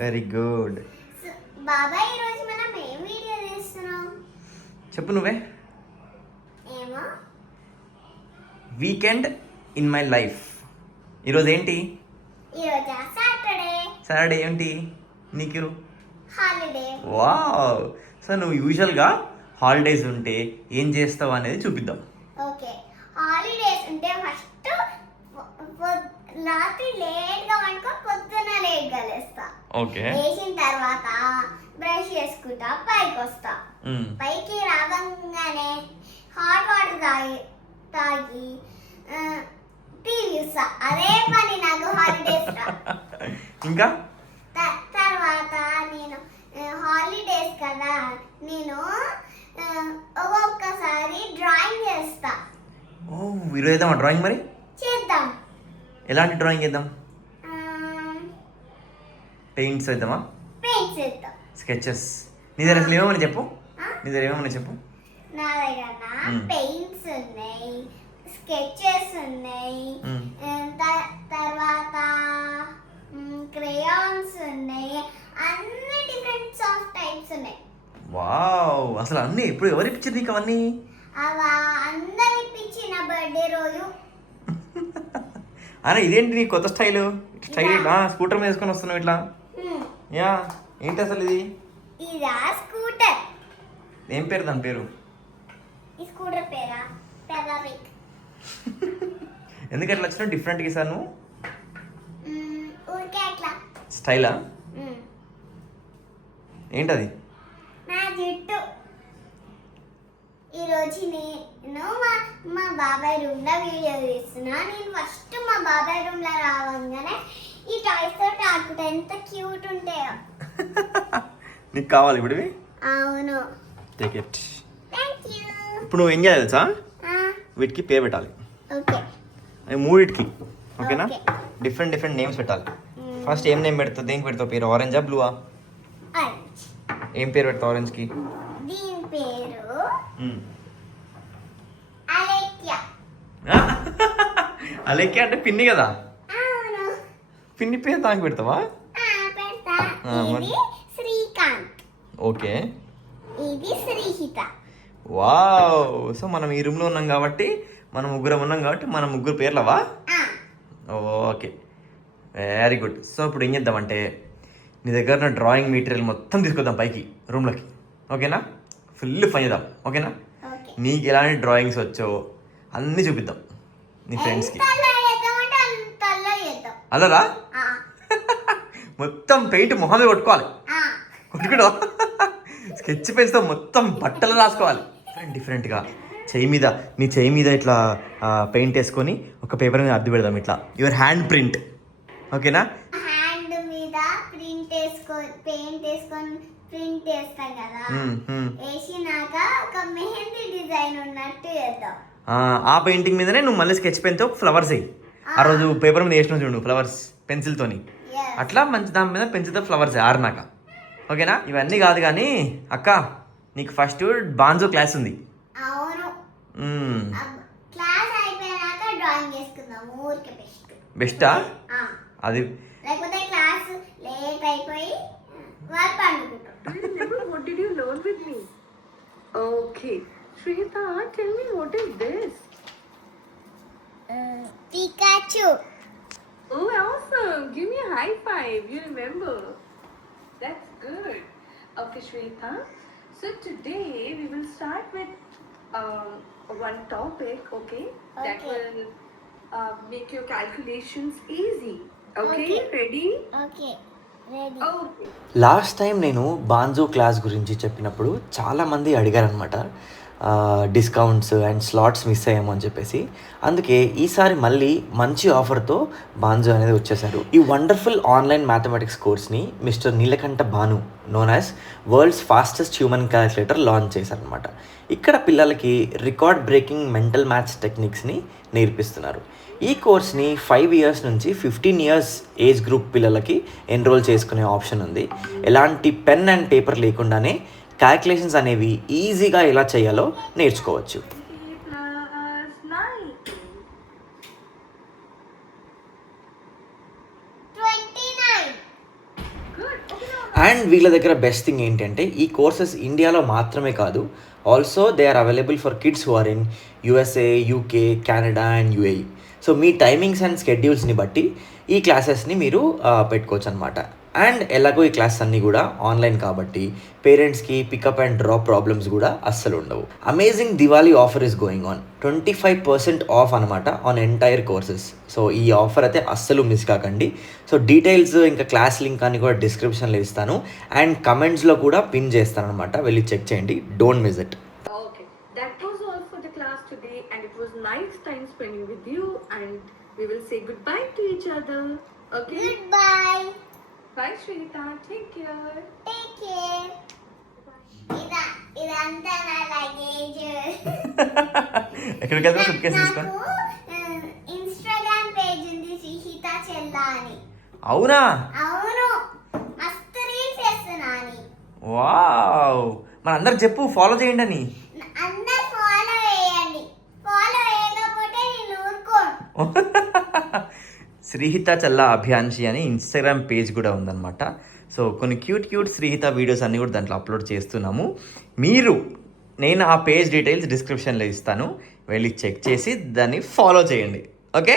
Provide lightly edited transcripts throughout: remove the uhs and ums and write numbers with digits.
Very good. బాబాయ్ ఈరోజు మనం ఏం వీడియో చేస్తున్నాం? చెప్పు నువ్వే. ఏమో. Weekend in my life. ఈరోజు ఏంటి? ఈరోజు సాటర్డే. సాటర్డే ఏంటి నీకు? హాలిడే. వావ్. సో నువ్వు యూజువల్గా హాలిడేస్ ఉంటే ఏం చేస్తావు అనేది చూపిద్దాం. ఓకే, హాలిడేస్ ఉంటే ఫస్ట్ రాత్రి లేట్గా వండుకో, పొద్దున లేట్గా లేస్తా. ఓకే. లేచిన తర్వాత బ్రష్ చేసుకుంటా, పైకి వస్తా. పైకి రాగానే హాట్ వాటర్ తాగి టీవీ చూస్తా. అదే పని నాకు హాలిడేస్. ఇంకా తర్వాత నేను హాలిడేస్ కదా, నేను ఒక్కొక్కసారి డ్రాయింగ్ చేస్తా. ఓ, ఈరోజు వేద్దామా డ్రాయింగ్? మరి చేద్దాం. ఎలాంటి డ్రాయింగ్ వేద్దాం? పెయింట్స్ వేద్దామా? పెయింట్స్ వేద్దాం. స్కెచెస్. నీ దగ్గర అసలు ఏమేమని చెప్పు. నీ దగ్గర ఏమేమని చెప్పు. నా దగ్గర పెయింట్స్ ఉన్నాయి, స్కెచెస్ ఉన్నాయి, తర్వాత క్రేయాన్స్ ఉన్నాయి, అన్ని డిఫరెంట్ ఆఫ్ టైప్స్ ఉన్నాయి. వావ్, అసలు అన్నీ ఇప్పుడు ఎవరు ఇప్పించారు నీకు అవన్నీ? అవా అందరు ఇప్పించిన బర్త్డే రోజు. అరే ఇదేంటి నీ కొత్త స్టైల్? స్కూటర్ మీద వేసుకొని వస్తున్నావు ఇట్లా. యా, ఏంటి అసలు ఇది? ఇదా స్కూటర్. ఏం పేరు దాని పేరు? ఈ స్కూటర్ పేరా ఫెరారిక్. ఎందుకు అట్లా వచ్చినావు డిఫరెంట్గా సార్ నువ్వు? ఊరికే అట్లా. స్టైలా? ఏంటది? నా జుట్టు. ఈరోజు నేను మా బాబాయ్ రూమ్లో వీడియో తీస్తున్నా. నేను ఫస్ట్ మా బాబాయ్ రూమ్లో రావంగానే ఈ టాయ్స్ తోటి ఆడుకుంటా. ఎంత క్యూట్ ఉంటాయో. నీకు కావాలి ఇప్పుడు? అవును. Take it. Thank you. ఇప్పుడు నువ్వు ఏం చేయాలి తెలుసా? వీటికి పేరు పెట్టాలి. ఓకే. అవి మూడిటికి. ఓకేనా? ఓకే. డిఫరెంట్ నేమ్స్ పెట్టాలి. ఫస్ట్ ఏం నేమ్ పెడతావు? దేనికి పెడతావు పేరు? ఆరెంజా బ్లూవా? ఆరెంజ్. ఏం పేరు పెడతావు ఆరెంజ్కి? దీని పేరు అలెక్యా. అలెక్యా అంటే పిన్ని కదా? అవును. పిన్ని పేరు దానికి పెడతావా? పెడతా. ఇది శ్రీకాంత్. ఓకే. ఇది శ్రీహిత. వావ్. సో మనం ఈ రూమ్లో ఉన్నాం కాబట్టి, మనం ముగ్గురం ఉన్నాం కాబట్టి మన ముగ్గురు పేర్లవా? Okay, very good. సో ఇప్పుడు ఏం చేద్దామంటే, నీ దగ్గర ఉన్న డ్రాయింగ్ మెటీరియల్ మొత్తం తీసుకొద్దాం పైకి రూమ్లోకి. ఓకేనా? ఫుల్ ఫన్ చేద్దాం. ఓకేనా? నీకు ఎలాంటి డ్రాయింగ్స్ వచ్చో అన్నీ చూపిద్దాం నీ ఫ్రెండ్స్కి. అలరా మొత్తం పెయింట్ మొహమే కొట్టుకోవాలి. కొట్టుకోవడం స్కెచ్ పెన్స్తో మొత్తం బట్టలు రాసుకోవాలి డిఫరెంట్గా. నీ చెయ్యి మీద ఇట్లా పెయింట్ వేసుకొని ఒక పేపర్ మీద అద్దె పెడదాం ఇట్లా, యువర్ హ్యాండ్ ప్రింట్. ఓకేనా? హ్యాండ్ మీద పెయింట్ వేసుకొని ప్రింట్ వేస్తాం కదా, వేసినాక ఒక మెహందీ డిజైన్ ఉన్నట్టు వేద్దాం. ఆ పెయింటింగ్ మీదనే నువ్వు మళ్ళీ స్కెచ్ పెన్తో ఫ్లవర్స్ వేయి. ఆ రోజు పేపర్ మీద వేసినావు చూడు ఫ్లవర్స్ పెన్సిల్తోని, అట్లా మంచి దాని మీద పెన్సిల్తో ఫ్లవర్స్ ఆరినాక. ఓకేనా? ఇవన్నీ కాదు కానీ అక్క, నీకు ఫస్ట్ బాన్జో క్లాస్ ఉంది. అవును. క్లాస్ అయిపోయాక డ్రాయింగ్ చేసుకుందాం. ఊరికే బెస్టా అది? లేకపోతే క్లాస్ లేట్ అయిపోయి వాళ్ళు పండుకుంటాం. What did you learn with me? Okay, Shweta, tell me what is this? Pikachu. Oh, awesome! Give me a high five. You remember? That's good. Okay, Shweta. So today we will start with one topic. Okay? That will make your calculations easy. Okay? Ready? Okay. Last time నేను బాన్జో class గురించి చెప్పినప్పుడు చాలామంది అడిగారనమాట, discounts and slots miss అయ్యాము అని చెప్పేసి. అందుకే ఈసారి మళ్ళీ మంచి ఆఫర్తో బాన్జో అనేది వచ్చేసారు. ఈ వండర్ఫుల్ ఆన్లైన్ మ్యాథమెటిక్స్ కోర్స్ని mister Neelakantha Bhanu, known as world's fastest human calculator, launch చేశారనమాట. ఇక్కడ పిల్లలకి రికార్డ్ బ్రేకింగ్ మెంటల్ మ్యాథ్స్ టెక్నిక్స్ని నేర్పిస్తున్నారు. ఈ కోర్స్ని 5 years నుంచి 15 years ఏజ్ గ్రూప్ పిల్లలకి ఎన్రోల్ చేసుకునే ఆప్షన్ ఉంది. ఎలాంటి పెన్ అండ్ పేపర్ లేకుండానే క్యాల్కులేషన్స్ అనేవి ఈజీగా ఎలా చేయాలో నేర్చుకోవచ్చు. అండ్ వీళ్ళ దగ్గర బెస్ట్ థింగ్ ఏంటంటే ఈ కోర్సెస్ ఇండియాలో మాత్రమే కాదు, also they are available for kids who are in USA, UK, Canada and UAE. So మీ టైమింగ్స్ అండ్ స్కెడ్యూల్స్ని బట్టి ఈ క్లాసెస్ని మీరు పెట్టుకోవచ్చు అనమాట. అండ్ ఎలాగో ఈ క్లాసెస్ అన్నీ కూడా ఆన్లైన్ కాబట్టి పేరెంట్స్కి పికప్ అండ్ డ్రాప్ ప్రాబ్లమ్స్ కూడా అస్సలు ఉండవు. Amazing Diwali offer is going on, 25% of అనమాట ఆన్ ఎంటైర్ కోర్సెస్. సో ఈ ఆఫర్ అయితే అస్సలు మిస్ కాకండి. సో డీటెయిల్స్ ఇంకా క్లాస్ లింక్ అని కూడా డిస్క్రిప్షన్లో ఇస్తాను అండ్ కమెంట్స్లో కూడా పిన్ చేస్తాను అనమాట, వెళ్ళి చెక్ చేయండి, don't miss it. Okay, that was all for the class today, and it was nice time spending with you, and we will say goodbye to each other. Okay? Goodbye. Bye, Shweta. Take care. Take care. ఇదంతా నా luggage. ఎక్కడికి వెళ్తావు suit case తీసుకొని? నాకు Instagram page ఉంది శ్రీహిత చెల్లా అని. అవునా? అవును, మస్తు రీల్స్ చేస్తున్నా అని. వావ్, మన అందరికి చెప్పు ఫాలో చేయండి అని. అందరు ఫాలో చేయండి, ఫాలో చేయకపోతే నేను ఊరుకోను. శ్రీహిత చల్లా అభియాన్షి అని ఇన్స్టాగ్రామ్ పేజ్ కూడా ఉందన్నమాట. సో కొన్ని క్యూట్ శ్రీహిత వీడియోస్ అన్నీ కూడా దాంట్లో అప్లోడ్ చేస్తున్నాము. నేను ఆ పేజ్ డీటెయిల్స్ డిస్క్రిప్షన్లో ఇస్తాను, వెళ్ళి చెక్ చేసి దాన్ని ఫాలో చేయండి. ఓకే,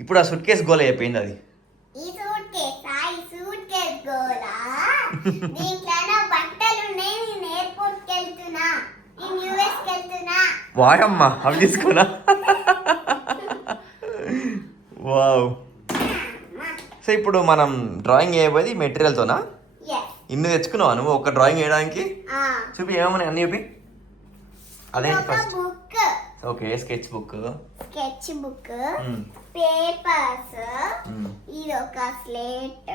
ఇప్పుడు ఆ సూట్ కేస్ గోల్ అయిపోయింది అది. ఈ సూట్ కేస్ గోలా దీంట్లో నా బట్టలు ఉన్నాయి. నేను ఎయిర్పోర్ట్కి వెళ్తున్నా, నేను యూఎస్కి వెళ్తున్నా. వాయమ్మా, అవి తీసుకోనా? వావ్. సో ఇప్పుడు మనం డ్రాయింగ్ వేయబోయేది మెటీరియల్తోనా? ఇన్ని తెచ్చుకున్నావా నువ్వు ఒక డ్రాయింగ్ వేయడానికి? చూపి, ఏమన్నా అన్ని చూపి. అదేంటి first? Book. Okay, sketch book, papers, ఇది ఒక slate,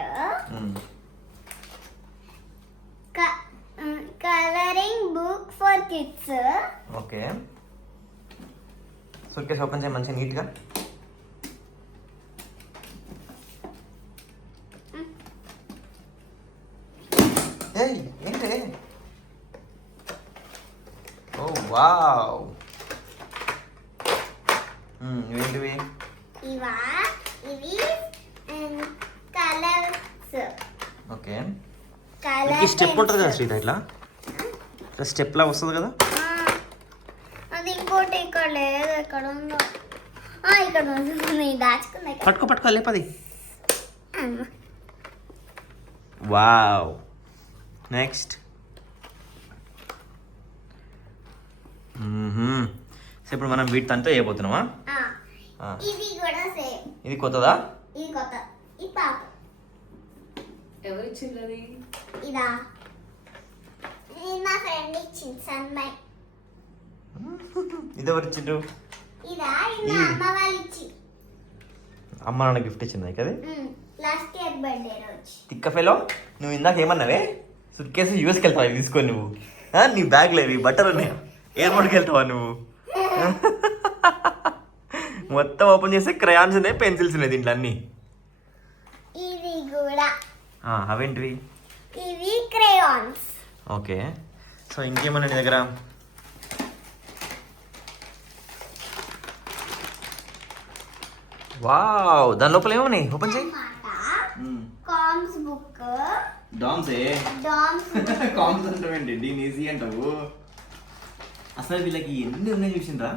colouring book for kids. Okay, suit case open చేయి మంచిగా నీట్గా. ఏంటి? ఓ వావ్, ఏంటివి? ఇవి కలర్స్. ఓకే, కలర్ స్టెప్ ఉంటుంది కదా శ్రీత, ఇట్లా స్టెప్ లా వస్తుంది కదా. అది ఇంకోటి ఇక్కడ లేదు, ఎక్కడ ఉందో. ఇక్కడ ఉంది, దాచుకుంది. పట్టుకో లేపది. Wow, next. సో ఇప్పుడు మనం వీటితో వేయబోతున్నామా? ఇది కూడా సేమ్. ఇది కొత్తదా? ఇది కొత్త. ఈ పాప ఎవరు ఇచ్చింది? ఇదా మా ఫ్రెండ్ ఇచ్చింది, సన్మై. ఇది ఎవరు ఇచ్చిండ్రు? ఇదా ఇది అమ్మ వాళ్ళు ఇచ్చి. అమ్మ నాన్న గిఫ్ట్ ఇచ్చింది కదా లాస్ట్ ఇయర్ బర్త్డే రోజు. తిక్క ఫెలో, నువ్వు ఇందాక ఏమన్నావే? సూట్ కేసు యూఎస్కి వెళ్తావా తీసుకొని నువ్వు? నీ బ్యాగ్లో ఇవి బట్టలు ఉన్నాయా? ఎయిర్పోర్ట్కి వెళ్తావా నువ్వు? మొత్తం ఓపెన్ చేస్తే క్రయాన్స్ ఉన్నాయి, పెన్సిల్స్ ఉన్నాయి దీంట్లో అన్ని. ఇది కూడా. అవేంటివి? ఇవి క్రేయాన్స్. ఓకే, సో ఇంకేమన్నా నీ దగ్గర? వావ్, దాని లోపల ఏమన్నాయి? ఓపెన్ చేయి. కామ్స్ బుక్. డామ్సే? డామ్స్ కామ్స్ అంటావేంటి? డీనీసీ అంటావు. అసలు వీళ్ళకి ఎన్ని ఉన్నాయి చూసిండ్రా?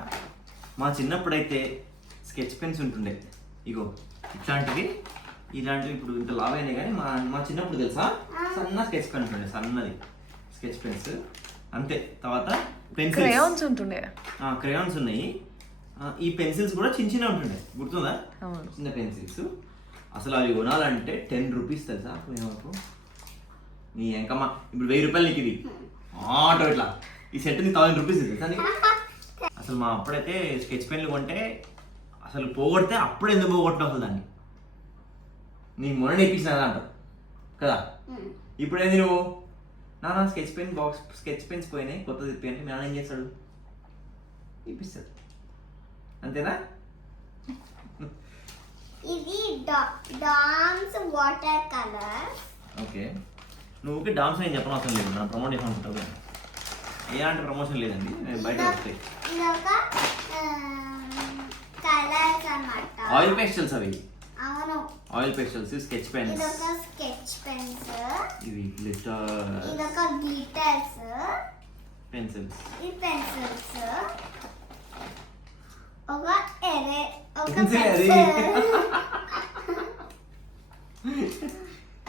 మా చిన్నప్పుడైతే స్కెచ్ పెన్స్ ఉంటుండే, ఇగో ఇట్లాంటివి ఇప్పుడు ఇంత లావ్ అయినాయి. కానీ మా చిన్నప్పుడు తెలుసా, సన్న స్కెచ్ పెన్ ఉంటుండే, సన్నది స్కెచ్ పెన్స్ అంతే. తర్వాత క్రేయాన్స్ ఉంటుండే, క్రేయాన్స్ ఉన్నాయి. ఈ పెన్సిల్స్ కూడా చిన్న ఉంటుండే, గుర్తుందా? చిన్న పెన్సిల్స్. అసలు అవి కొనాలంటే 10 రూపీస్ తెలుసా పోయినప్పుడు. నీ ఎంకమ్మ ఇప్పుడు 1000 రూపాయలు నీకు ఇది ఆటో ఇట్లా. ఈ సెట్ ని 1000 రూపీస్ తెలుసా నీకు? అసలు మా అప్పుడైతే స్కెచ్ పెన్లు కొంటే అసలు పోగొడితే అప్పుడు ఎందుకు పోగొట్టిన అసలు దాన్ని నీ మొన్న నేర్పించిన అంటావు కదా. ఇప్పుడు ఏంది నువ్వు, నాన్న sketch pen box, sketch pens పోయినాయి కొత్తది ఇప్పి అంటే నాన్న ఏం చేస్తాడు? ఇప్పిస్తాడు, అంతేనా? ఇది డామ్స్ వాటర్ కలర్స్. ఓకే, నువ్వు డామ్స్ నేను చెప్పడం అవసరం లేదు, నా ప్రమోట్ చేసి అనుకుంటావు. ఎలాంటి ప్రమోషన్ లేదండి, బయట వస్తాయి. ఇది ఒక కలర్స్ అన్నమాట. ఆయిల్ పేస్టల్స్ అవి. అవును, no oil pencils, sketch pens, ఇదొక స్కెచ్ పెన్స్, ఇవి గ్లిటర్ ఇదొక గ్లిటర్స్, పెన్సిల్స్, ఈ పెన్సిల్స్, ఒక ఎరే, ఒక Pencil array. పెన్సిల్,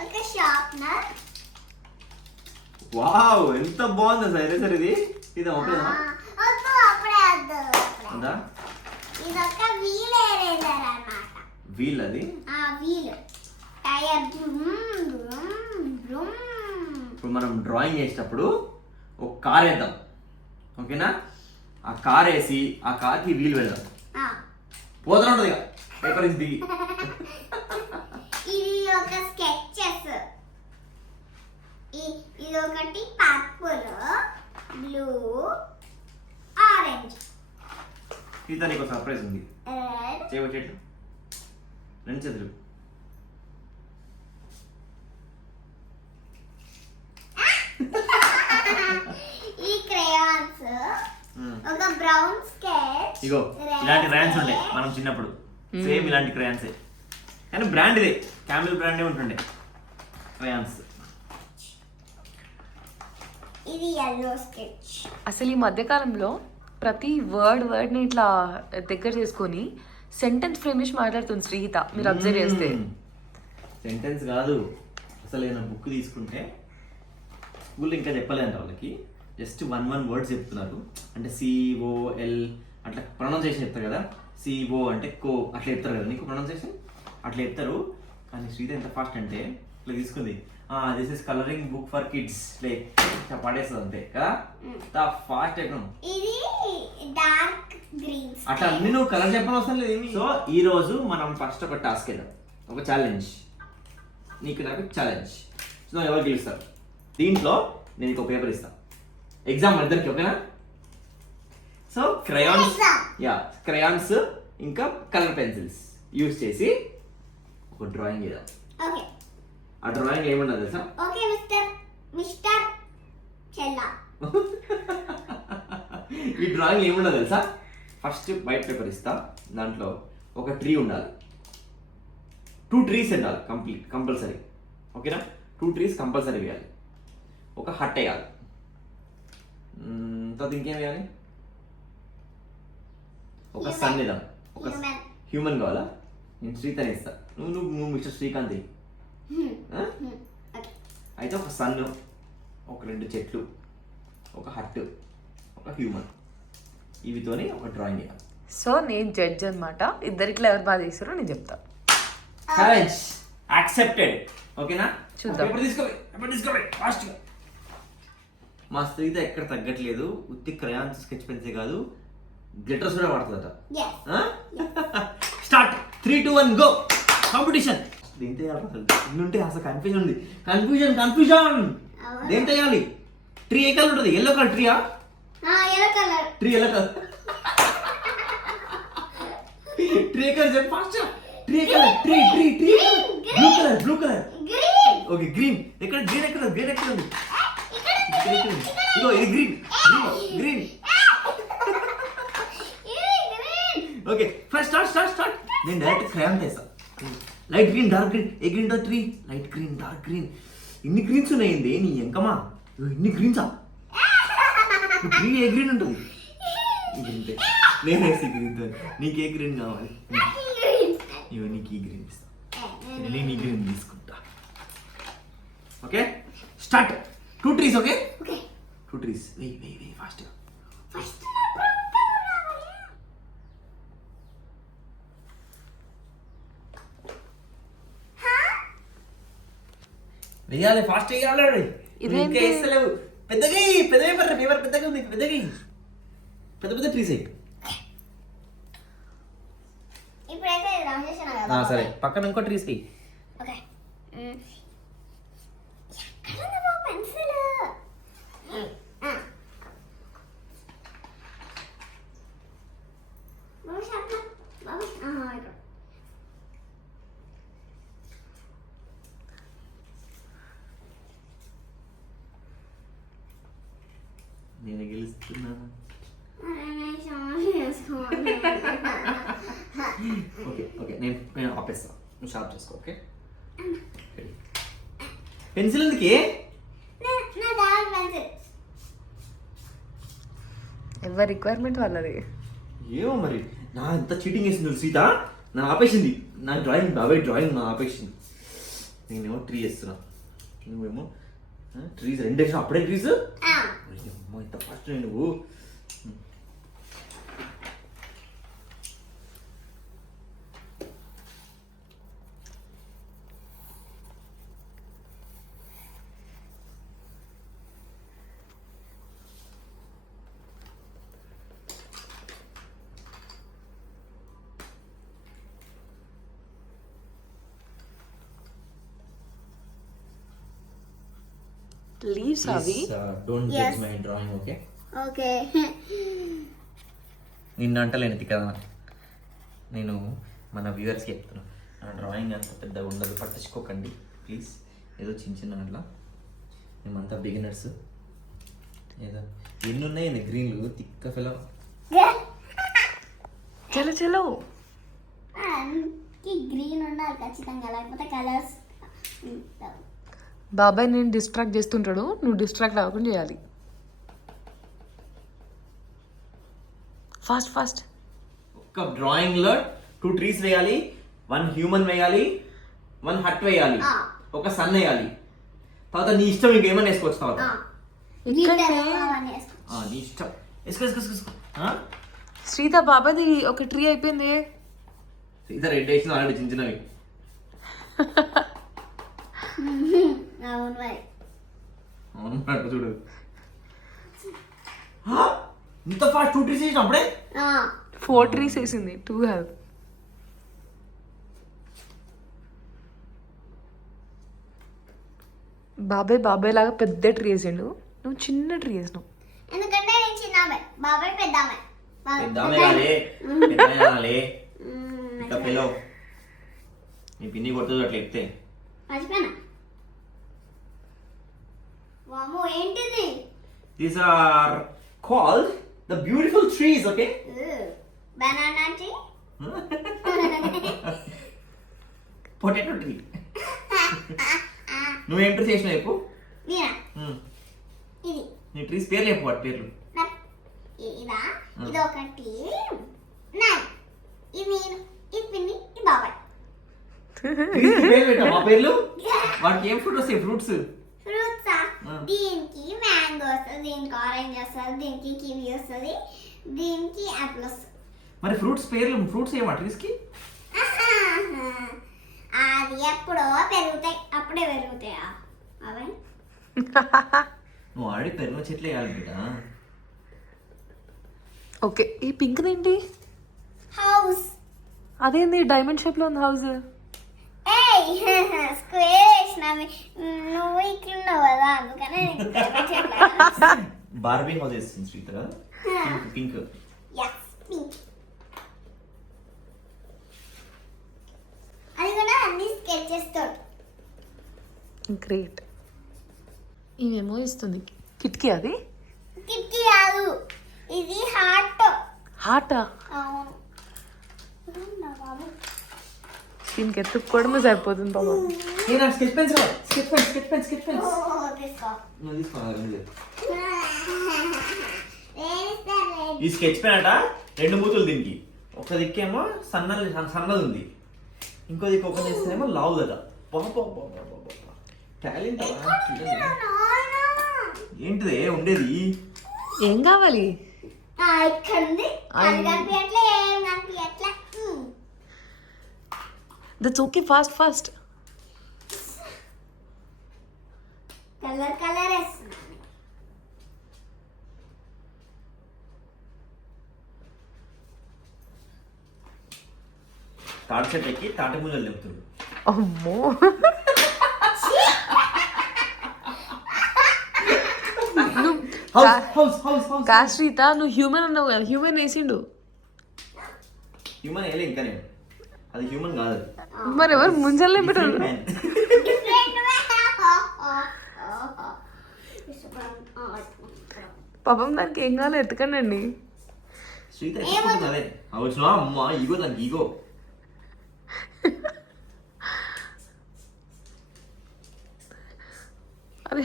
ఒక షార్ప్నర్. వావ్ ఎంత బాగుంది సార్ ఎరేజర్ ఇది. ఇది ఓకేనా వద్దు అప్పుడే వద్దు. ఉందా? ఇదొక వీల్ ఎరేజర్ అన్నమాట. వీల్ అది. Wheel tyre broom. ఇప్పుడు మనం డ్రాయింగ్ చేసేటప్పుడు ఒక కార్ వేద్దాం, ఓకేనా? ఆ కార్ వేసి ఆ కార్కి వీల్ వేద్దాం. పోతూనే ఉంటుంది ఇక పేపర్ నుంచి దిగి. ఇది ఒక స్కెచెస్. ఇది ఒకటి పర్పుల్, బ్లూ, ఆరెంజ్, సీత నీకు సర్ప్రైజ్ ఉంది. రెడ్. చేయబట్టేట్లు రెండు చేతులు. ఈ క్రేయాన్స్, ఒక బ్రౌన్ స్కెచ్. ఇగో ఇలాంటి క్రయాన్స్ ఉండే మనం చిన్నప్పుడు, సేమ్ ఇలాంటి క్రయాన్సే కానీ బ్రాండ్ ఇదే, క్యామిల్ బ్రాండే ఉంటుండే క్రయాన్స్. ఇది ఎల్లో స్కెచ్. అసలు ఈ మధ్యకాలంలో ప్రతి వర్డ్ని ఇట్లా దగ్గర చేసుకొని సెంటెన్స్ ఫ్రేమిష్ మాట్లాడుతుంది శ్రీహిత. మీరు అబ్జర్వ్ చేస్తే సెంటెన్స్ కాదు, అసలు ఏదైనా బుక్ తీసుకుంటే స్కూల్లో ఇంకా చెప్పలేదంట వాళ్ళకి, జస్ట్ వన్ వర్డ్స్ చెప్తున్నారు. అంటే COL అట్లా ప్రొనౌన్సియేషన్ చెప్తారు కదా, CO అంటే కో అట్లా చెప్తారు కదా నీకు ప్రొనౌన్సియేషన్, అట్లా చెప్తారు. కానీ శ్రీత ఎంత ఫాస్ట్ అంటే ఇట్లా తీసుకుంది, this is colouring book for kids లే పడేస్తుంది అంతే కదా, ఫాస్ట్ అయిపోయాం. ఇది డార్క్ గ్రీన్. అట్లా అన్ని నువ్వు కలర్ చెప్పడం అవసరం లేదు. సో ఈ రోజు మనం ఫస్ట్ ఒక టాస్క్ వేద్దాం, ఒక ఛాలెంజ్. నీకు నాకు ఛాలెంజ్. సో ఎవరు గెలుస్తారు? దీంట్లో నేను ఇంకో పేపర్ ఇస్తాను, ఎగ్జామ్ మన ఇద్దరికి, ఓకేనా? సో క్రయాన్స్ ఇంకా కలర్ పెన్సిల్స్ యూజ్ చేసి ఒక డ్రాయింగ్ చేద్దాం. ఓకే. ఆ డ్రాయింగ్ ఏమన్నా తెలుసా? ఓకే మిస్టర్ చెల్లా. ఈ డ్రాయింగ్ ఏమన్నా తెలుసా? ఫస్ట్ వైట్ పేపర్ ఇస్తా, దాంట్లో ఒక ట్రీ ఉండాలి, 2 ట్రీస్ ఉండాలి కంపల్సరీ, ఓకేనా? 2 ట్రీస్ కంపల్సరీ వేయాలి, ఒక హట్ వేయాలి, తర్వాత ఇంకేం వేయాలి? ఒక సన్ ఇద్దాం, ఒక హ్యూమన్ కావాలా? నేను శ్రీకాంత్ ఇస్తా, నువ్వు మిస్టర్ శ్రీకాంత్. అయితే ఒక సన్, ఒక 2 చెట్లు, ఒక హట్, ఒక హ్యూమన్, ఇవితోని ఒక డ్రాయింగ్ వేయాలి. సో నేను జడ్జ్ అనమాట, ఇద్దరిట్లో ఎవరు బాగా చేస్తారో నేను చెప్తా. ఛాలెంజ్ యాక్సెప్టెడ్, ఓకేనా? చూద్దాం. పేపర్ తీసుకోవే ఫాస్ట్గా. మా స్త్రీతో ఎక్కడ తగ్గట్లేదు, ఉత్తి క్రయాన్స్ స్కెచ్ పెన్సే కాదు గ్లిటర్స్ కూడా వాడుతుందట. Start 3, 2, 1 go. కాంపిటీషన్. దేంతో వేయాలి అసలు? ఇన్నుంటే అసలు కన్ఫ్యూజన్ ఉంది. కన్ఫ్యూజన్ దేంతో వేయాలి? ట్రీ ఏ కలర్ ఉంటుంది? ఎల్లో కలర్ ట్రీయా? Yellow colour. Tree yellow colour. Tree colour చెప్పు fast. Tree colour, tree blue colour. Okay green. ఎక్కడ గ్రీన్ ఎక్కడ ఉంది? ఇగో ఇది గ్రీన్. Okay first start. నేను డైరెక్ట్ క్రయాన్ చేస్తా. Light green, dark green. ఏ గ్రీన్ తో 3? Light green, dark green. ఇన్ని గ్రీన్స్ ఉన్నాయింది నీ ఎంకమా? ఇన్ని గ్రీన్సా? గ్రీన్ ఏ గ్రీన్ ఉంటుంది? నేను వేసి గ్రీన్. నీకే గ్రీన్ కావాలి? ఇవో నీకు ఈ గ్రీన్ ఇస్తా. నేను నీ గ్రీన్ తీసుకుంటా. Okay start. 2 trees. Okay 2 trees. వెయ్యి ఫాస్ట్గా. వెయ్యాలి, ఫాస్ట్ వేయాలి. ఇంకా వేస్తలేవు. పెద్దగా పేపర్ పెద్దగా ఉంది. పెద్ద ట్రీస్ అయ్యి. సరే పక్కన ఇంకో ట్రీస్ కి. నేను గెలుస్తున్నాను. ఓకే నేను ఆపేస్తా. నువ్వు షార్ప్ చేసుకో. ఓకే, పెన్సిల్ ఎందుకే? నా డాడ్ పెన్సిల్. ఎవరి రిక్వైర్మెంట్ వాళ్ళది. ఏమో మరి నా ఎంత చీటింగ్ చేసింది సీత, నన్ను ఆపేసింది. నా డ్రాయింగ్ బాబాయ్ డ్రాయింగ్ నా ఆపేసింది. నేనేమో ట్రీ వేస్తున్నా, నువ్వేమో ట్రీస్ రెండేసిన అప్పుడే ట్రీస్. అమ్మ ఇంత ఫస్ట్ నువ్వు. లీవ్స్ అవి. Don't judge my drawing. Okay okay. నిన్ను అంటలేను కదా, నేను మన వ్యూవర్స్కి చెప్తున్నా, నా డ్రాయింగ్ అంత పెద్దగా ఉండదు, పట్టించుకోకండి ప్లీజ్. ఏదో చిన్న చిన్న అట్లా, మేమంతా బిగినర్స్. ఏదో ఎన్ని ఉన్నాయి గ్రీన్లు తిక్క ఫిలం. చలో చలో. గ్రీన్ ఉండాలి ఖచ్చితంగా, లేకపోతే కలర్స్. బాబాయ్ నేను డిస్ట్రాక్ట్ చేస్తుంటాడు, నువ్వు డిస్ట్రాక్ట్ అవ్వకుండా చేయాలి. Fast fast. ఒక్క డ్రాయింగ్లో 2 ట్రీస్ వేయాలి, 1 హ్యూమన్ వేయాలి, 1 హట్ వేయాలి, ఒక సన్ వేయాలి. తర్వాత నీ ఇష్టం ఇంకేమైనా వేసుకోవచ్చు. తర్వాత నీ ఇష్టం వేసుకో వేసుకో వేసుకో. శ్రీత బాబాయ్ది ఒక ట్రీ అయిపోయింది. సీత రెడ్ వేసిన ఆల్రెడీ చిన్న చిన్నవి. అవును మరి. అవును చూడు, ఇంత ఫాస్ట్ 2 ట్రీస్ వేసిన అప్పుడే. 4 ట్రీస్ వేసింది, 2 హ్యావ్. బాబాయ్ లాగా పెద్ద ట్రీ వేసిండు, నువ్వు చిన్న ట్రీ వేసినావు. ఎందుకంటే నేను చిన్నమే, బాబాయ్ పెద్దామే. ఇంకా పిలో నీ పిన్ని కొడుతుంది అట్లా ఎక్కితే. మర్చిపోయినా. వామ్మో ఏంటిది? These are called the beautiful trees, okay? Banana tree. Potato tree. నువ్వేం ట్రీ చేసినావు చెప్పు. ఇది నీ ట్రీస్ పేర్లు చెప్పు, వాటి పేర్లు. ఇదా, ఇది ఒకటి, ఇది నేను, ఇది పిన్ని, ఇది బాబాయ్. పేర్లు పెట్టా మా పేర్లు. వాటికి ఏం ఫ్రూట్ వస్తాయి? ఫ్రూట్స్. ఫ్రూట్సా? దీనికి మ్యాంగో వస్తుంది, దీనికి ఆరెంజ్ వస్తుంది, దీనికి కివి వస్తుంది, దీనికి యాపిల్ వస్తుంది. మరి ఫ్రూట్స్ పేర్లు, ఫ్రూట్స్ ఏమా ట్రీస్కి? అది ఎప్పుడో పెరుగుతాయి, అప్పుడే పెరుగుతాయా అవి? నువ్వు ఆల్రెడీ పెరుగు చెట్లే వేయాలి బిడ్డ. ఓకే, ఈ పింక్ ఏంటి? హౌస్. అదేంది డైమండ్ షేప్ లో ఉంది హౌస్? స్క్వేర్ వేసినవి, నువ్వు ఇక్కడ ఉన్నావు కదా, అందుకనే బార్బీ హౌస్ వేస్తుంది శ్రీత కదా. పింక్. పింక్. అది కూడా అన్ని స్కెచెస్ తోటి. గ్రేట్. ఇవేమో ఇస్తుంది కిటికీ. అది కిటికీ కాదు, ఇది హార్ట్. హార్టా? అవును బాబు. దీనికి ఎత్తుక్కోవడమే సరిపోతుంది బాబా. Sketch pens, sketch pens, sketch pens, sketch pens. తీసుకో. నువ్వు తీసుకోవాలి. ఈ స్కెచ్ పెన్ అట 2 మూతులు దీనికి. ఒక దిక్కేమో సన్నది ఉంది, ఇంకో దిక్కు ఓపెన్ చేస్తేనేమో లావుదట. టాలెంట్. ఏంటిదే ఉండేది? ఏం కావాలి? ఇక్కడ ఉంది, అది కనిపించట్లే, ఏం కనిపించట్లే. That's okay, fast fast. Colour వేస్తున్నాను. తాటి చెట్టు ఎక్కి తాటి ముంజలు తెంపుతుంది. అమ్మో. కాశ్రీత నువ్వు హ్యూమన్ అన్నావు కదా, హ్యూమన్ వేసిండు. హ్యూమన్ వేయలే ఇంకా నేను, అది హ్యూమన్ కాదు. మరి ఎవరు ముంజల్నే పెట్టారు? పాపం దానికి ఏం కావాలి, ఎత్తుకండి. శ్రీత అదే వచ్చినా అమ్మా, ఈగో దానికి ఈగో.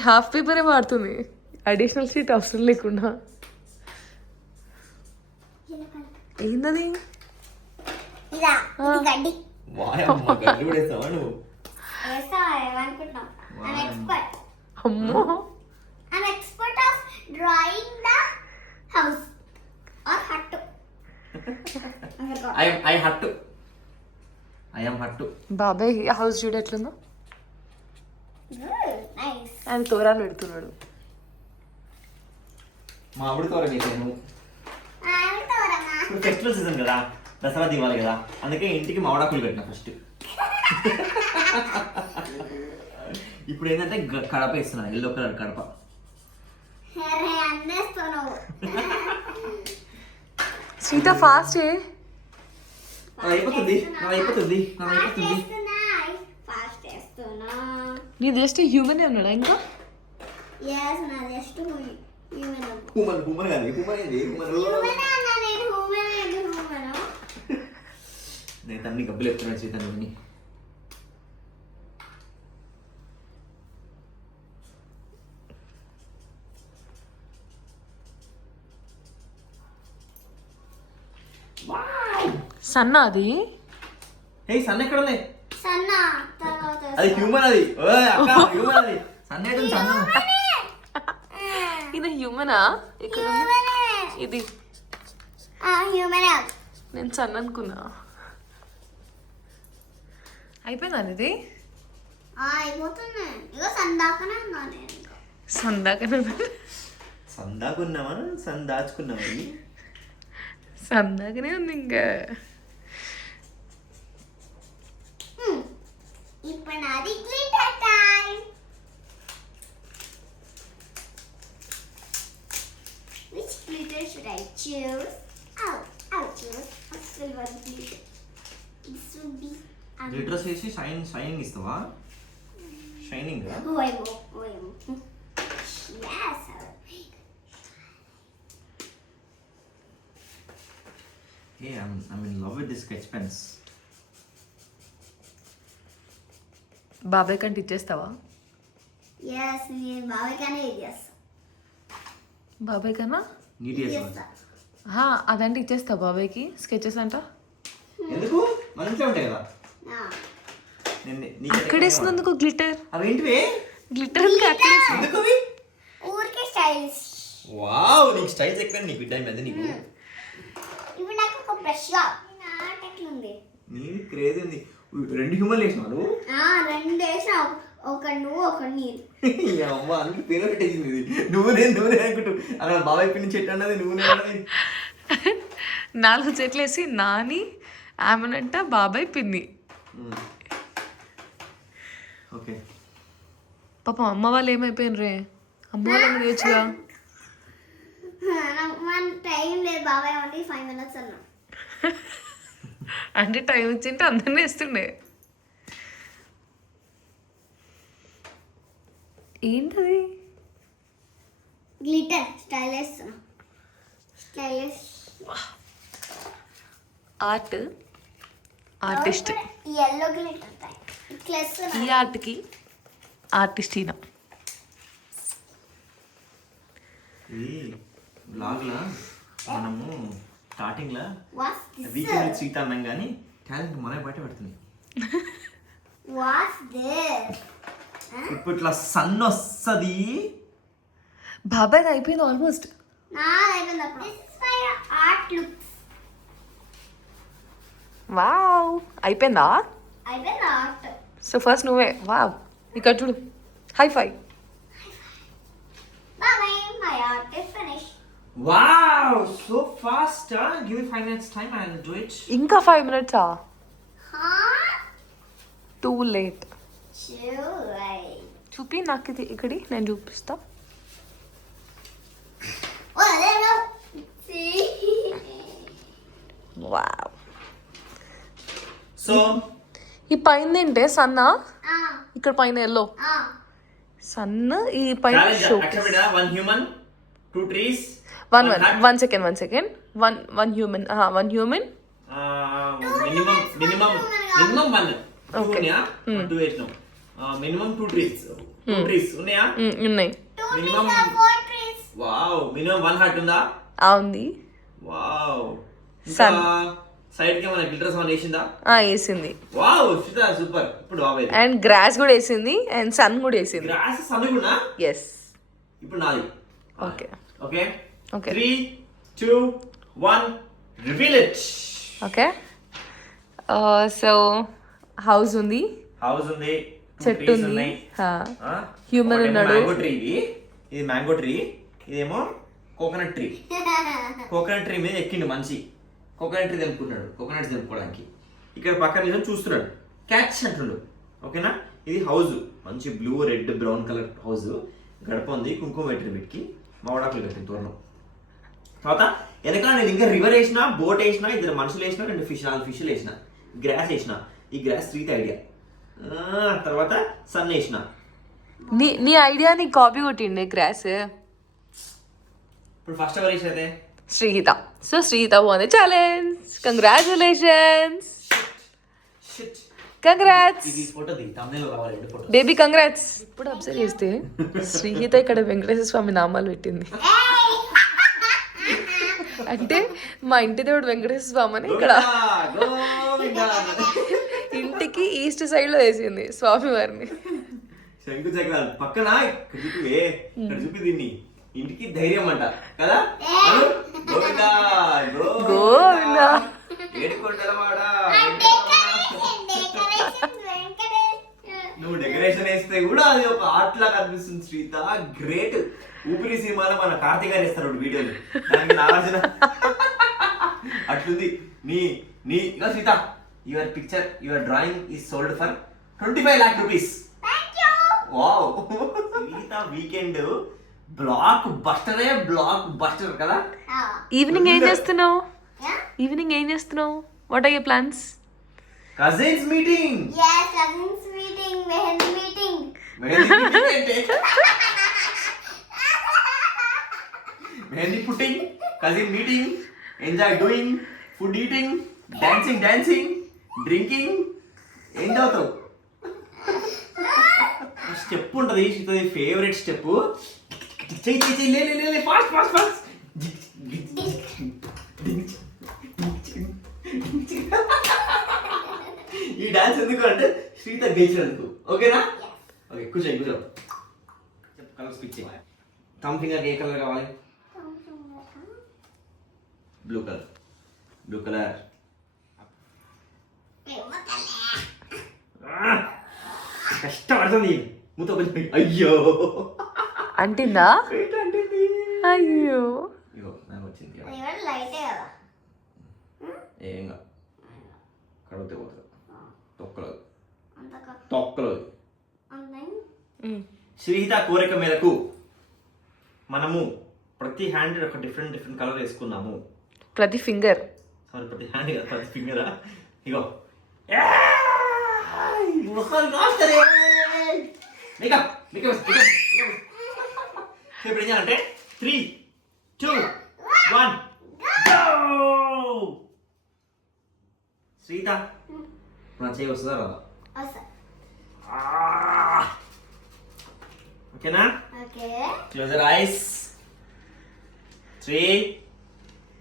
హాఫ్ పేపరే వాడుతుంది, అడిషనల్ షీట్ అవసరం లేకుండా. ఏంటది? ఇదా ఇది గడ్డి వాయమ్మ గడ్డి కూడా వేస్తావా నువ్వు? వేస్తావా ఏమనుకుంటున్నావు? I'm expert. అమ్మో, I'm expert of drawing the house or hut. I am huttu. బాబాయ్ హౌస్ చూడు ఎట్లుందో. Good, nice. ఆయన తోరాలు పెడుతున్నాడు. మామిడి తోర వేసాను. I'm Torama. ఇప్పుడు ఫెస్టివల్ సీజన్ కదా, దసరా దివాలి కదా, అందుకే ఇంటికి మామిడాకులు పెట్టిన ఫస్ట్. ఇప్పుడు ఏంటంటే కడప వేస్తున్నా, ఎల్లో కలర్ కడప. అరే అన్నేస్తున్నావు. సీత ఫాస్ట్ అయిపోతుంది. ఫాస్ట్ చేస్తున్నా. నీ జస్ట్ హ్యూమన్ ఉన్నాడా ఇంకా? yes నా జస్ట్ హ్యూమన్ హుమన్ కాదు, హుమన్ ఏంది? హ్యూమన్ అన్నా నేను హ్యూమన్ నేను తన్ని గబ్బులు చెప్తున్నాను సీతని. సన్న అది సన్న ఎక్కడ ఉంది? సన్న తర్వాత అది హ్యూమన్, అది హ్యూమన్, అది సన్న ఏంటి? సన్న ఇది హ్యూమనా? ఇక్కడ ఉంది. ఇది హ్యూమన్ నేను సన్న అనుకున్నా. అయిపోయిందా ఇది? అయిపోతుంది. ఇగో సందాకనే ఉన్నా నేను. సందాకనే సందాకున్నావా? సందాచుకున్నావా? సందాకనే ఉంది ఇంకా. ఇప్పుడు నాది glitter time. Which glitter should I choose? I'll choose a silver glitter. This would be glitters వేసి షైనింగ్ ఇస్తావా? Shining OMO. Yes. Hey, I'm in love with this sketch pens. బాబాయ్ కంటే ఇచ్చేస్తావా? Yes, నేను బాబాయ్ కానీ ఇది చేస్తా. బాబాయ్ కన్నా నీట్ చేస్తా. అదంటే ఇచ్చేస్తావు బాబాయ్కి స్కెచెస్ అంట? ఎందుకు? మన ఇంట్లో ఉంటాయి కదా. అక్కడ వేసినందుకు గ్లిటర్. అవేంటివి? గ్లిటర్ ఎందుకు అవి? ఊరికే స్టైలిష్. వావ్, నీకు స్టైల్స్ ఎక్కువ. నీకు బిడ్డ మీద నీకు ఇప్పుడు నాకు ఒక బ్రష్ నాటెట్లుంది. నీది క్రేజ్ ఉంది. 2 హ్యూమన్ వేసినావు నువ్వు? 2 వేసా. ఒక నువ్వు ఒక నీరు. అమ్మ అన్ని పేరు పెట్టేసింది ఇది. నువ్వునే అనుకుంటూ అక్కడ బాబాయ్ పిన్ని చెట్టు అన్నది నువ్వునే అన్నది. 4 చెట్లు వేసి నాని ఆమెనంట బాబాయ్ పిన్ని. ఓకే పాపం అమ్మ వాళ్ళు ఏమైపోయిన రే? అమ్మ వాళ్ళని వేయచ్చుగా. మన టైం లేదు బాబాయ్, ఓన్లీ 5 minutes అన్నా. అంటే టైం ఇచ్చింటే అందరినీ వేస్తుండే. ఏంటది? Glitter stylish artist. Yellow glitter ఈ ఆర్ట్కి ఆర్టిస్ట్ ఈయన. ఇది బ్లాగ్లా మనము స్టార్టింగ్లా వాట్స్ వీకెండ్ సీట్ అన్నాం కానీ టాలెంట్ మనమే బయట పెడుతుంది. దిస్? ఇప్పుడు ఇట్లా సన్ వస్తుంది. బాబాయ్ అయిపోయింది ఆల్మోస్ట్. నాది అయిపోయింది అప్పుడు. This is my art looks. Wow, అయిపోయిందా? అయిపోయింది ఆర్ట్. సో ఫస్ట్ నువ్వే. వావ్, ఇక్కడ చూడు. హై ఫై. బాబాయ్, my art is finish. Wow, so fast. Give me 5 minutes time and do it. ఇంకా 5 minutes? Too late. చూపి నాకు ఇది. ఇక్కడి నేను చూపిస్తా. వావ్. సో ఈ పైన ఏంటే సన్న? ఇక్కడ పైన ఎల్లో సన్. ఈ పైన one human, 2 trees, one second. One human. One human. Minimum one. Okay. 2 వేసినాం. Minimum 2 trees. 2 trees ఉన్నాయా? ఉన్నాయి. Minimum 4 trees. Wow, minimum 1 hut ఉందా? ఉంది. వావ్. Sun. సైడ్ కి ఏమైనా ఫిల్టర్స్ ఏమైనా వేసిందా? వేసింది. Wow, super. ఇప్పుడు బాబాయ్ అండ్ గ్రాస్ కూడా వేసింది అండ్ సన్ కూడా వేసింది. గ్రాస్ సన్ కూడా? ఎస్. ఇప్పుడు నాది. Okay okay. Okay. 3 2 1 reveal it. Okay. So house ఉంది. హౌస్ ఉంది. చెట్టు ఉంది. హ్యూమన్ ఉన్నాడు. మ్యాంగో ట్రీ ఇది మ్యాంగో ట్రీ, ఇదేమో కోకోనట్ ట్రీ. కోకోనట్ ట్రీ మీద ఎక్కిండు మంచి. కోకోనట్ ట్రీ తెంపుకున్నాడు, కోకోనట్ తెంపుకోవడానికి. ఇక్కడ పక్కన నిజం చూస్తున్నాడు, క్యాచ్ అంటుండు. ఓకేనా. ఇది హౌస్, మంచి blue red brown colour house. గడప ఉంది, కుంకుమ పెట్టిన వీటికి, మామిడాకులు కట్టిన తోరణం. తర్వాత వెనకాల నేను ఇంకా రివర్ వేసిన, బోట్ వేసిన, 2 మనుషులు వేసిన, 4 ఫిష్లు వేసిన, గ్రాస్ వేసిన. ఈ గ్రాస్ 3 ఐడియా. తర్వాత సన్ వేసిన. నీ ఐడియాని కాపీ కొట్టిండే గ్రాస్. ఇప్పుడు ఫస్ట్ ఎవరు వేసేదే? శ్రీహిత. సో శ్రీహిత బాగుంది. ఛాలెంజ్. కంగ్రాచులేషన్స్. కంగ్రాట్స్ ఇది ఫోటో ది thumbnail రావాలి, ఫోటో. Baby congrats. ఇప్పుడు అబ్జర్వ్ చేస్తే శ్రీహిత ఇక్కడ వెంకటేశ్వర స్వామి నామాలు పెట్టింది. అంటే మా ఇంటి దేవుడు వెంకటేశ్వర స్వామి అని ఇక్కడ ఇంటికి ఈస్ట్ సైడ్ లో వేసింది స్వామి వారిని. శంకు చక్రాలు పక్కన ఇక్కడ చూపివే, ఇక్కడ చూపి దీన్ని. ఇంటికి ధైర్యం అంట కదా. గోవిందా గోవిందా. ఏడుకొండలవాడ. నువ్వు డెకరేషన్ వేస్తే కూడా అది ఒక ఆర్ట్ లా కనిపిస్తుంది శ్రీత. గ్రేట్. ఊపిరి సినిమాలో మన కార్తీక్ గారు ఇస్తారు వీడియోలు, దానికి నాగార్జున అట్లుంది. నీ నీ ఇక Shritha, your picture, your drawing is sold for 25 lakh rupees. Wow. Shritha weekend blockbuster కదా. ఈవినింగ్ ఏం చేస్తున్నావు? What are your plans? Cousins meeting. Yes, cousins meeting, mehendi meeting. Mehendi putting, cousin meeting, enjoy doing, food eating, dancing, drinking. ఏం చదువుతావు? Step ఉంటుంది, favourite step. చెయ్యి fast. ఈ dance ఎందుకు అంటే శ్రీత గెలిచినందుకు. ఓకేనా? ఓకే, కూర్చో. చెప్పు, కలర్ స్పిక్ చేయి. థమ్ ఫింగర్ ఏ కలర్ కావాలి? Blue colour. కష్టపడుతుంది మూత కొంచెం. అయ్యో అంటిందా? అయ్యో ఇగో నాకు వచ్చింది. లైటే కదా. ఏంగా కడిగితే పోతుంది. తొక్కలేదు. శ్రీహిత కోరిక మేరకు మనము ప్రతి హ్యాండ్ ఒక డిఫరెంట్ కలర్ వేసుకున్నాము. ప్రతి ఫింగర్. సారీ, ప్రతి హ్యాండ్ కదా, ప్రతి ఫింగరా. ఇగో ఇప్పుడు ఏం చేయాలంటే 3 2 1 శ్రీత నా చేయి వస్తుందా రాదా? ఓకేనా? Okay. Close your eyes. 3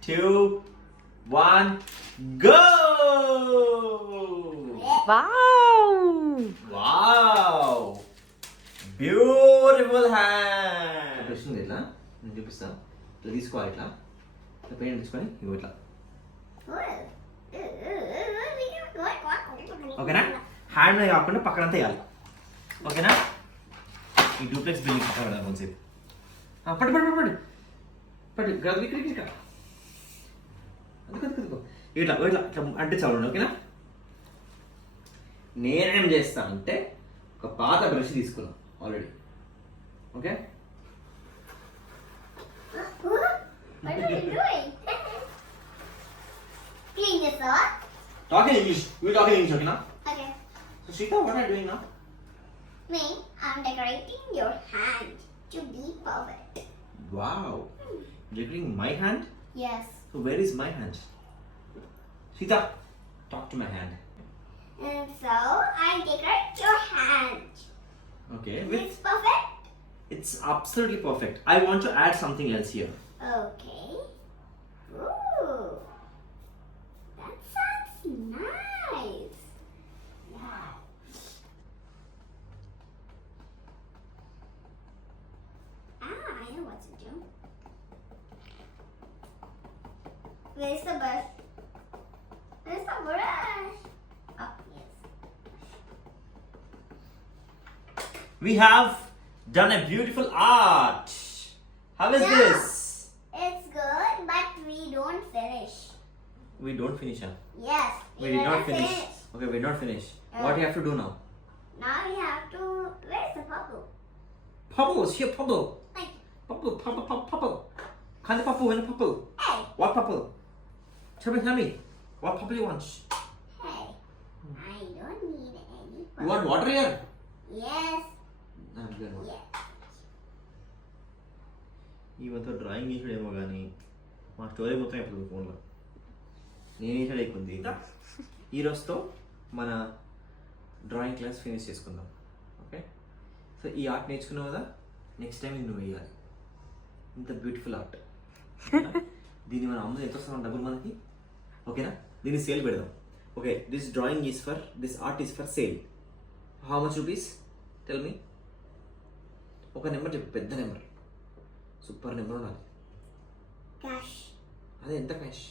2 1 go. Wow, beautiful hand. వస్తుంది ఇట్లా, నేను చూపిస్తాను. ఇట్లా తీసుకోవాలి, ఇట్లా పెయింట్ తీసుకొని ఇగో ఇట్లా. ఓకేనా? హ్యాండ్ మీద కాకుండా పక్కనంతా వేయాలి. ఓకేనా? ఈ డూప్లెక్స్ బిల్డింగ్ పక్కన పెడదాం కొంచెంసేపు. పట్టు ఇక్కడ అందుకు ఇట్లా అంటే చాలు. ఓకేనా? నేనేం చేస్తా అంటే ఒక పాత బ్రష్ తీసుకున్నాం already. Okay? What are you doing? Clean this up. Talk in English. We talk in English, okay now? Okay. So Sita, what are you doing now? Me, I'm decorating your hand to be perfect. Wow. Decorating my hand? Yes. So where is my hand? Sita, talk to my hand. And so I decorate your hand. Okay. It's perfect. It's absolutely perfect. I want to add something else here. Okay. Ooh. That sounds nice. Wow. I know what to do. Where's the brush? Where's the brush? Oh, yes. We have done a beautiful art. How is Yeah. this? It's good, but we don't finish. We don't finish, huh? Yes. We did not didn't finish. Okay, we did not finish. What do you have to do now? Now we have to. Where's the bubble? Pupple, here, pupple. Like, Pupple, pupple, pupple, pupple. Kind of pupple, when a pupple. hey, What pupple? Tell me. What pupple you want? hey. I don't need any You bubble. want water here? Yes. I'm good. Yes. ఈవెంతో drawing వేసాడేమో కానీ మా story మొత్తం ఇప్పుడు ఫోన్లో నేను వేసాడు అయిపోయింది ఈ రోజుతో మన డ్రాయింగ్ క్లాస్ ఫినిష్ చేసుకుందాం. ఓకే, సో ఈ ఆర్ట్ నేర్చుకున్నావు కదా, నెక్స్ట్ టైం ఇది నువ్వు వేయాలి. ఇంత బ్యూటిఫుల్ ఆర్ట్. దీన్ని మన అమ్మ ఎంత వస్తున్నాం డబ్బులు మనకి. ఓకేనా, దీన్ని సేల్ పెడదాం. Okay, this drawing is for this art is for sale. How much rupees tell me. ఒక నెంబర్ చెప్పు, పెద్ద నెంబర్, సూపర్ నెంబర్ ఉండాలి. Cash. అదే ఎంత cash?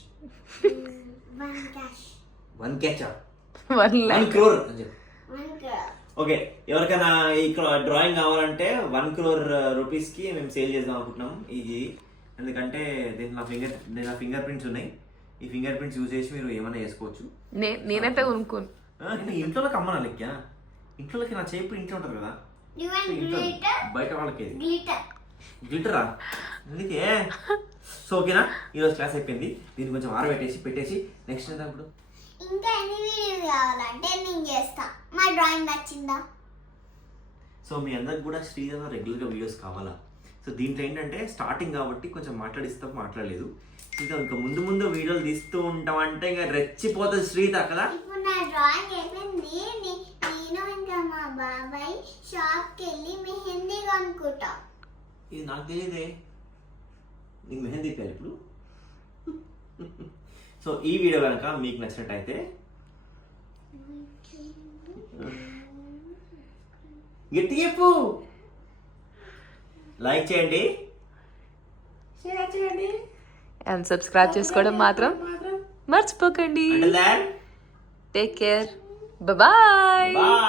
One cash. 1 క్యాచా? 1 1 lakh. crore అని చెప్పు. One girl. ఓకే, ఎవరికైనా ఈ డ్రాయింగ్ కావాలంటే 1 crore రూపీస్కి మేము సేల్ చేద్దాం అనుకుంటున్నాం ఇది. ఎందుకంటే దీంట్లో నా ఫింగర్ ప్రింట్స్ ఉన్నాయి. ఈ ఫింగర్ ప్రింట్స్ యూజ్ చేసి మీరు ఏమైనా చేసుకోవచ్చు. నేనైతే కొనుక్కోను. నేను ఇంట్లోకి అమ్మనా లెక్క, ఇంట్లోకి నా చేపు ఇంట్లో ఉంటుంది కదా. You want ఇంట్లో glitter? బయట వాళ్ళకి Glitter. గ్లిటరా అందుకే. సో ఓకేనా, ఈరోజు క్లాస్ అయిపోయింది. దీన్ని కొంచెం పెట్టేసి నెక్స్ట్ ఎంత ఇప్పుడు. ఇంకా ఎన్ని వీడియోస్ కావాలంటే నేను చేస్తా. మా డ్రాయింగ్ నచ్చిందా? సో మీ అందరికి కూడా శ్రీధర్ రెగ్యులర్గా వీడియోస్ కావాలా? సో దీంట్లో ఏంటంటే స్టార్టింగ్ కాబట్టి కొంచెం మాట్లాడలేదు. ఇంకా ముందు వీడియోలు తీస్తూ ఉంటామంటే ఇంకా రెచ్చిపోతుంది శ్రీత కదా. ఇప్పుడు నా డ్రాయింగ్ అయిపోయింది. నేను ఇంకా మా బాబాయ్ షాప్కి వెళ్ళి మెహందీ కొనుక్కుంటాం. ఇది నాకు తెలియదే, నీకు మెహందీ పేరు ఇప్పుడు. సో ఈ వీడియో కనుక మీకు నచ్చినట్టయితే గట్టి చెప్పు, లైక్ చేయండి, షేర్ చేయండి, అండ్ సబ్స్క్రైబ్ చేసుకోవడం మాత్రం మర్చిపోకండి. Until then, take care. Bye. bye.